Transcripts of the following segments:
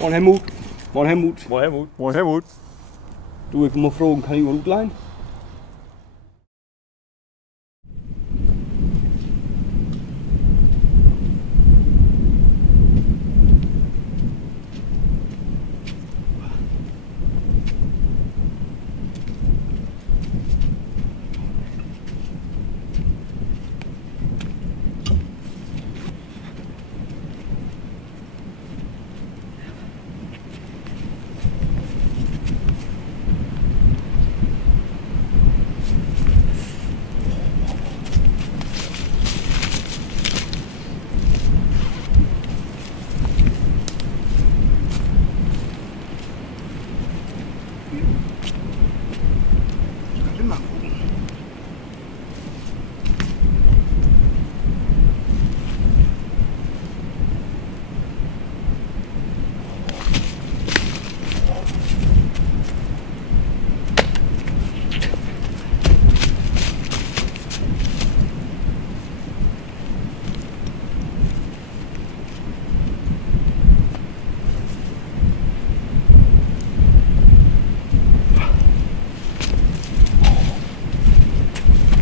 Moin Helmut. Moin Helmut. Moin Helmut. Moin Helmut. Du, ich will mal fragen, kann ich mal gut leihen?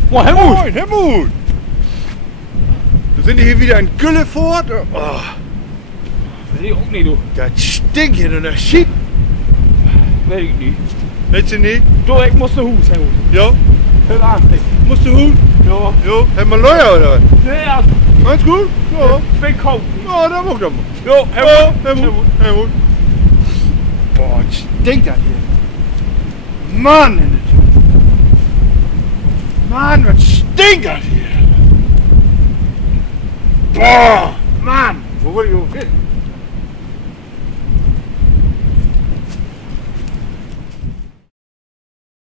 Moin Helmut. Moin Helmut. Wir sind hier wieder in Güllefort. Oh, Weiß ich auch nicht, du. das stinkt hier und das schiebt. Weiß ich nicht. Willst du nicht? Du, ich muss zu Hus, Helmut. Ja. Hör an, ich. Musst du Hut? Ja. Jo. Hätten wir Leuer oder was? Nee, ja. Alles gut? Ja. Ich bin kaum. Ja, dann mach doch mal. Jo, Ja, Helmut. Helmut. Boah, das stinkt das hier. Mann, Mann, was stinkt das hier? Boah, Mann. Wo wollt ihr hin?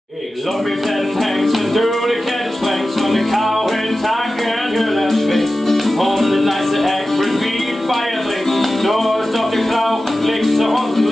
Ich lock mich fett hängs und du die Kette springst und die Kau in Tag in Hülle schwingst und die nice Eck wie Feier trinkt. Du ist doch die Klau, liegst du unten